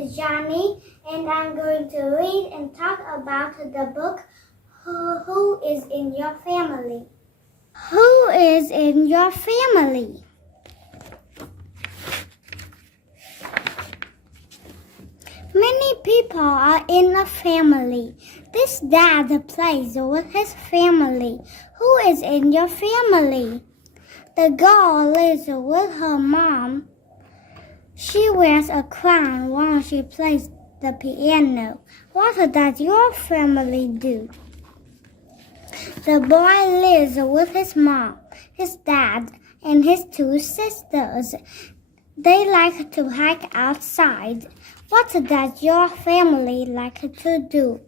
is Johnny, and I'm going to read and talk about the book Who is in Your Family? Who is in your family? Many people are in a family. This dad plays with his family. Who is in your family? The girl lives with her mom. She wears a crown while she plays the piano. What does your family do? The boy lives with his mom, his dad, and his two sisters. They like to hike outside. What does your family like to do?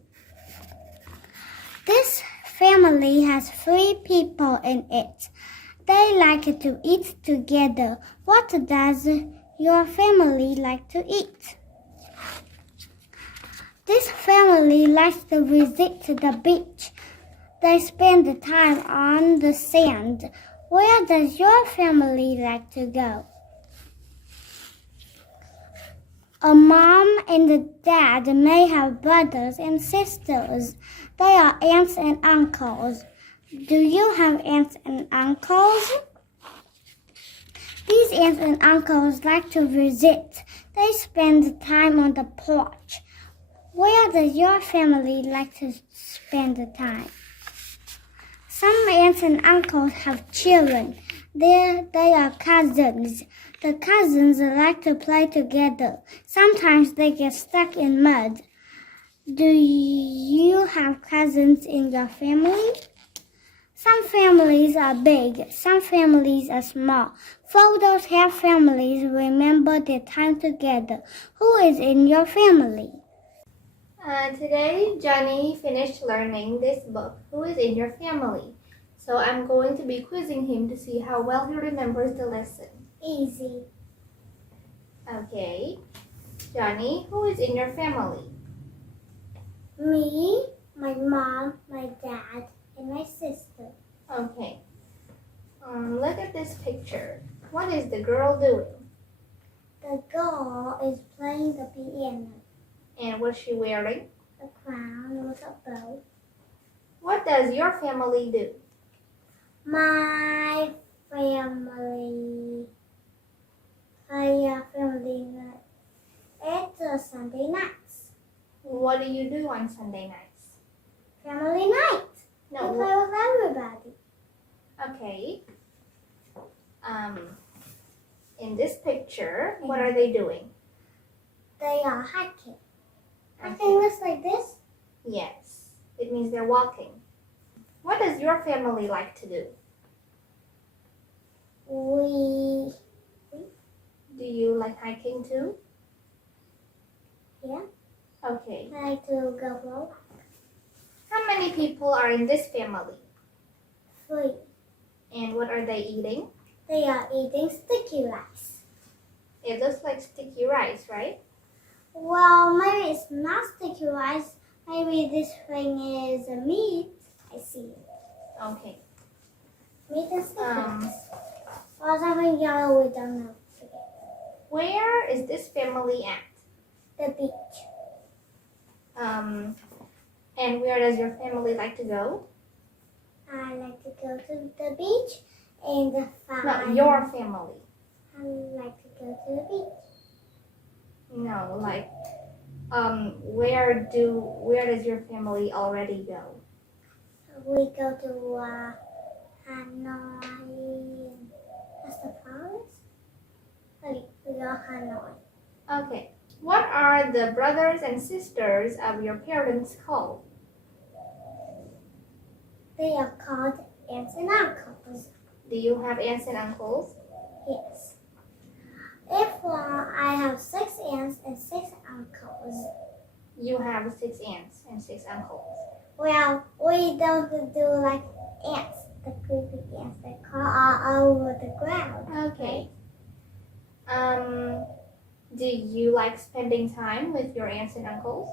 This family has 3 people in it. They like to eat together. What does your family like to eat? This family likes to visit the beach. They spend the time on the sand. Where does your family like to go? A mom and a dad may have brothers and sisters. They are aunts and uncles. Do you have aunts and uncles? These aunts and uncles like to visit. They spend time on the porch. Where does your family like to spend the time? Some aunts and uncles have children. They are cousins. The cousins like to play together. Sometimes they get stuck in mud. Do you have cousins in your family? Some families are big. Some families are small. Photos help families remember their time together. Who is in your family? Today, Johnny finished learning this book, Who is in Your Family? So I'm going to be quizzing him to see how well he remembers the lesson. Easy. Okay. Johnny, who is in your family? Me, my mom, my dad, and my sister. Okay. Look at this picture. What is the girl doing? The girl is playing the piano. And what's she wearing? A crown with a bow. What does your family do? My family play a family night. It's a Sunday nights. What do you do on Sunday nights? Family night. We play with everybody. Okay. In this picture, what are they doing? They are hiking. Hiking looks like this. Yes, it means they're walking. What does your family like to do? Do you like hiking too? Yeah. Okay. I like to go for a walk. How many people are in this family? 3. And what are they eating? They are eating sticky rice. It looks like sticky rice, right? Well, maybe it's not sticky rice. Maybe this thing is a meat. I see it. Okay. Meat and sticky rice. Or something yellow, we don't know. Where is this family at? The beach. And where does your family like to go? I like to go to the beach and find... No, your family. I like to go to the beach. No, like, where does your family already go? We go to Hanoi. That's the province? We go Hanoi. Okay. What are the brothers and sisters of your parents called? They are called aunts and uncles. Do you have aunts and uncles? Yes. If I have 6 aunts and 6 uncles. You have 6 aunts and 6 uncles. Well, we don't do like ants, the creepy ants that crawl all over the ground. Okay. Do you like spending time with your aunts and uncles?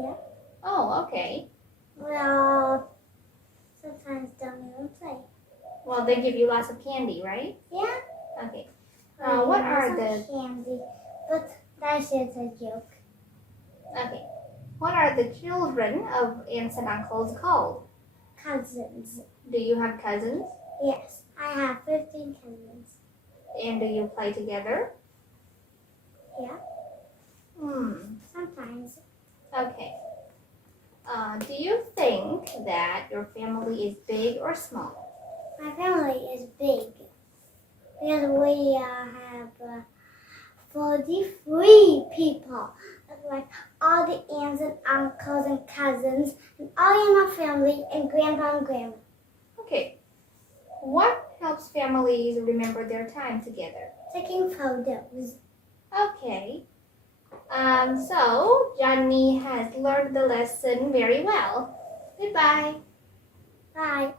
Yeah. Oh, okay. Well, sometimes don't even play. Well, Well, they give you lots of candy, right? Yeah. Okay. What are the candy? But that's just a joke. Okay. What are the children of aunts and uncles called? Cousins. Do you have cousins? Yes, I have 15 cousins. And do you play together? Yeah. Sometimes. Okay. Do you think that your family is big or small? My family is big because we have 43 people. Like all the aunts and uncles and cousins and all in my family and grandpa and grandma. Okay. What helps families remember their time together? Taking photos. Okay. So Johnny has learned the lesson very well. Goodbye. Bye.